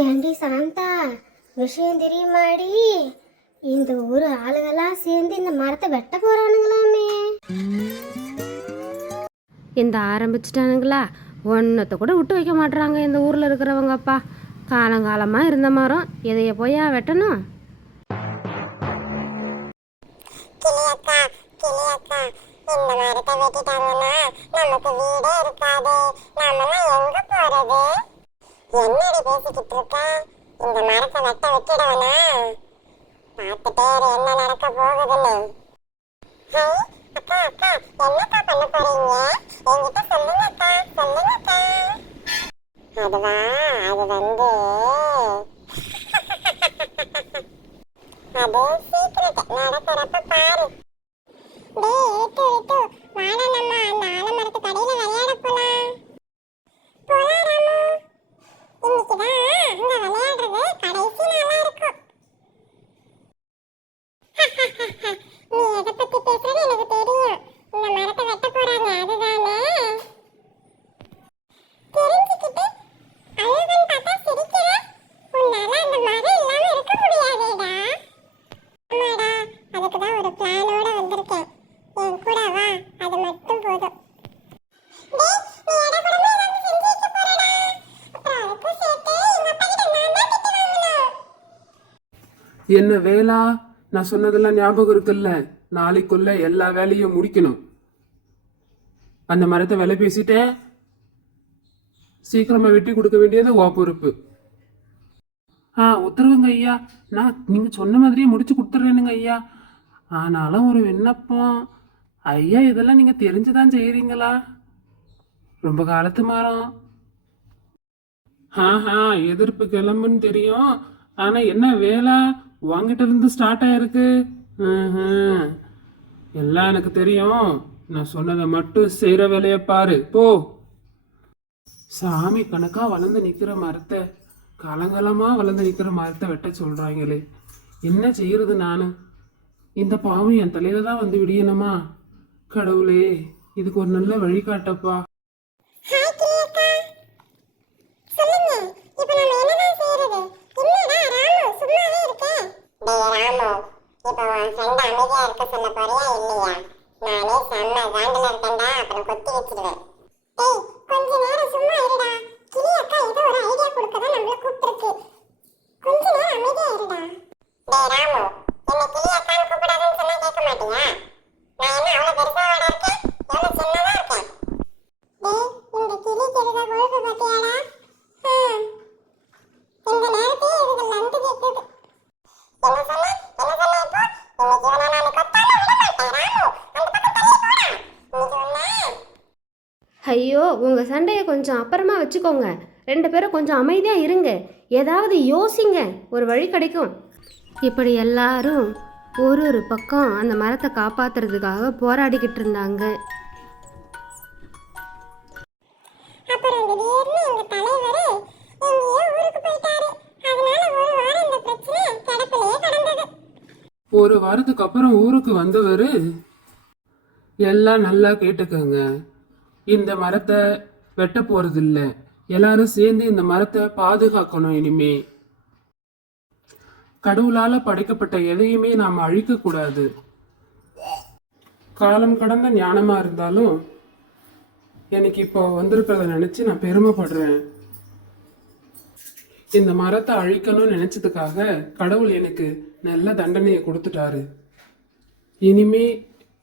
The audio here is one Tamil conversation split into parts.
ஏண்டி சாந்தா, விஷயம் தெரியுமாடி? இந்த ஊர் ஆளுகெல்லாம் சேர்ந்து இந்த மரத்தை வெட்ட போறானுங்களாமே. இந்த ஆரம்பிச்சிட்டானுங்களா? ஒன்றத்தை கூட விட்டு வைக்க மாட்டுறாங்க இந்த ஊரில் இருக்கிறவங்கப்பா. காலங்காலமாக இருந்த மரம் எதைய போயா வெட்டணும்? கிளியக்கா கிளியக்கா, இந்த மரத்தை வெட்டிட்டாங்கன்னா நமக்கு வீடே இருக்காது. நாமெல்லாம் எங்க போறது? என்னடி பேசிக்கிட்டு இருக்க? இந்த மரத்தை வெட்ட வெட்டிடவனா? பார்த்துட்டே இரு என்ன நடக்க போகுதுன்னு. ஹை அக்கா அக்கா, என்னக்கா பண்ண போறீங்க? என்கிட்ட சொல்லுங்கக்கா சொல்லுங்கக்கா. அதுவா, அது அது சீக்கிரட் நடக்கிறப்ப பாரு. டேய் இருக்கு இருக்கு, வாடா நம்ம அந்த ஆலமரத்து கடையில விளையாட போலாம். போலாம் ராமு, இன்னைக்குதான் அங்க விளையாடுறது கடைசி நாளா இருக்கும். நீ எதை பத்தி பேசுறது எனக்கு தெரியும். இந்த மரத்தை வெட்ட போறாங்க அதுதானே? தெரிஞ்சுக்கிட்டு அழுதுன்னு பார்த்தா சிரிக்கிற. உன்னால அந்த மரம் இல்லாம இருக்க முடியாதேடா. ஆமாடா, அதுக்கு தான் ஒரு பிளானோட வந்திருக்கேன். என் கூட வா, அது மட்டும் போதும். டேய், நீ எடபடமா ஏதாவது செஞ்சு வைக்க போறடா. அப்புறம் அதுக்கும் சேர்த்து எங்க அப்பா கிட்ட நான் தான் திட்டு வாங்கணும். என்ன வேலா, நான் சொன்னதெல்லாம் ஞாபகம் இருக்குல்ல? நாளைக்குள்ள எல்லா வேலையும் முடிக்கணும். அந்த மரத்தை விலை பேசிட்டேன், சீக்கிரமா வெட்டி கொடுக்க வேண்டியது உன் பொறுப்பு. உத்தரவுங்க ஐயா. நான் நீங்க சொன்ன மாதிரியே முடிச்சு கொடுத்துட்றேனுங்க ஐயா. ஆனாலும் ஒரு விண்ணப்பம் ஐயா, இதெல்லாம் நீங்க தெரிஞ்சுதான் செய்யறீங்களா? ரொம்ப காலத்து மரம். எதிர்ப்பு கிளம்புன்னு தெரியும். ஆனா என்ன வேலை உங்ககிட்ட இருந்து ஸ்டார்ட் ஆயிருக்கு? எல்லாம் எனக்கு தெரியும். நான் சொன்னதை மட்டும் செய்யற வேலையை பாரு போ. சாமி கணக்கா வளர்ந்து நிக்கிற மரத்தை, காலங்காலமா வளர்ந்து நிக்கிற மரத்தை வெட்ட சொல்றாங்களே, என்ன செய்யறது நானு? இந்த பாவம் என் தலையில தான் வந்து விடியணுமா? கடவுளே, இதுக்கு ஒரு நல்ல வழிகாட்டப்பா. ஹாய் கிளியக்கா, சொல்லுங்க. இப்போ நாம என்னதான் செய்யறது? என்னடா ராமு சும்மாவே இருக்க? டேய் ராமு, இப்போ உன் ஃப்ரெண்ட் அமைதியா இருக்க சொல்ல போறியா இல்லையா? நானே செம்ம காண்டில் இருக்கேன்டா, அப்புறம் கொத்தி வச்சிடுவேன். டேய் கொஞ்ச நேரம் சும்மா இருடா. கிளியக்கா ஏதோ ஒரு ஐடியா கொடுக்க தான் நம்மள கூப்பிட்டுருக்கு. கொஞ்ச நேரம் அமைதியா இருடா. டேய் ராமு, என்ன கிளியக்கான்னு கூப்பிடாதுன்னு சொன்னா கேட்க மாட்டியா? நான் என்ன அவ்வளோ பெருசாக இருக்கேன்? எவ்வளோ சின்னதா இருக்கேன்? டேய், இந்த கிளிக்கு இருக்க கொழுப்பு பத்தியாடா? இந்த நேரத்தையே இதுக்கு லந்து கேட்குது. என்ன சொன்ன இப்போ? இன்னைக்கு இவனை நான் கொத்தாம விட மாட்டேன் ராமு. அந்த பக்கம் தள்ளி போடா. இன்னைக்கு ஒண்ணா. ஐயோ, உங்கள் சண்டையை கொஞ்சம் அப்புறமா வச்சுக்கோங்க. ரெண்டு பேரும் கொஞ்சம் அமைதியாக இருங்க. ஏதாவது யோசிங்க, ஒரு வழி கிடைக்கும். இப்படி எல்லாரும் ஒரு பக்கம் அந்த மரத்தை காப்பாற்றுறதுக்காக போராடிக்கிட்டு இருந்தாங்க. அப்புறம் திடீர்னு எங்க தலைவர் எங்கேயோ ஊருக்கு போயிட்டாரு. அதனால ஒரு வாரம் இந்த பிரச்சனை கிடப்பிலேயே கடந்தது. ஒரு வாரத்துக்கு அப்புறம் ஊருக்கு வந்தவர், எல்லாம் நல்லா கேட்டுக்கங்க, இந்த மரத்தை வெட்ட போறது இல்ல, எல்லாரும் சேர்ந்து இந்த மரத்தை பாதுகாக்கணும். இனிமே கடவுளால படைக்கப்பட்ட எதையுமே நாம அழிக்க கூடாது. காலம் கடந்த ஞானமா இருந்தாலும் எனக்கு இப்போ வந்திருக்கிறத நினைச்சு நான் பெருமைப்படுறேன். இந்த மரத்தை அழிக்கணும்னு நினைச்சதுக்காக கடவுள் எனக்கு நல்ல தண்டனையை கொடுத்துட்டாரு. இனிமே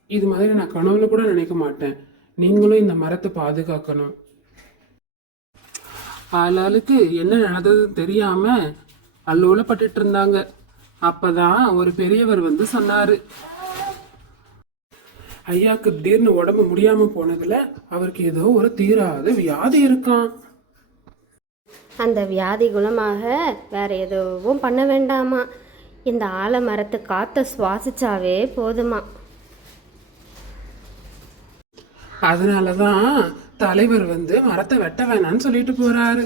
இது மாதிரி நான் கனவுல கூட நினைக்க மாட்டேன். நீங்களும் இந்த மரத்தை பாதுகாக்கணும். ஆளாளுக்கு என்ன நடந்ததுன்னு தெரியாம அல்லோலப்பட்டு இருந்தாங்க. அப்பதான் ஒரு பெரியவர் வந்து சொன்னாரு, ஐயாக்கு திடீர்னு உடம்பு முடியாம போனதுல அவருக்கு ஏதோ ஒரு தீராத வியாதி இருக்கான். அந்த வியாதி குணமாக வேற எதுவும் பண்ண வேண்டாமா, இந்த ஆலமரத்து காற்றை சுவாசிச்சாவே போதுமா. அதனாலதான் தலைவர் வந்து மரத்தை வெட்ட வேணாம்னு சொல்லிட்டு போறாரு.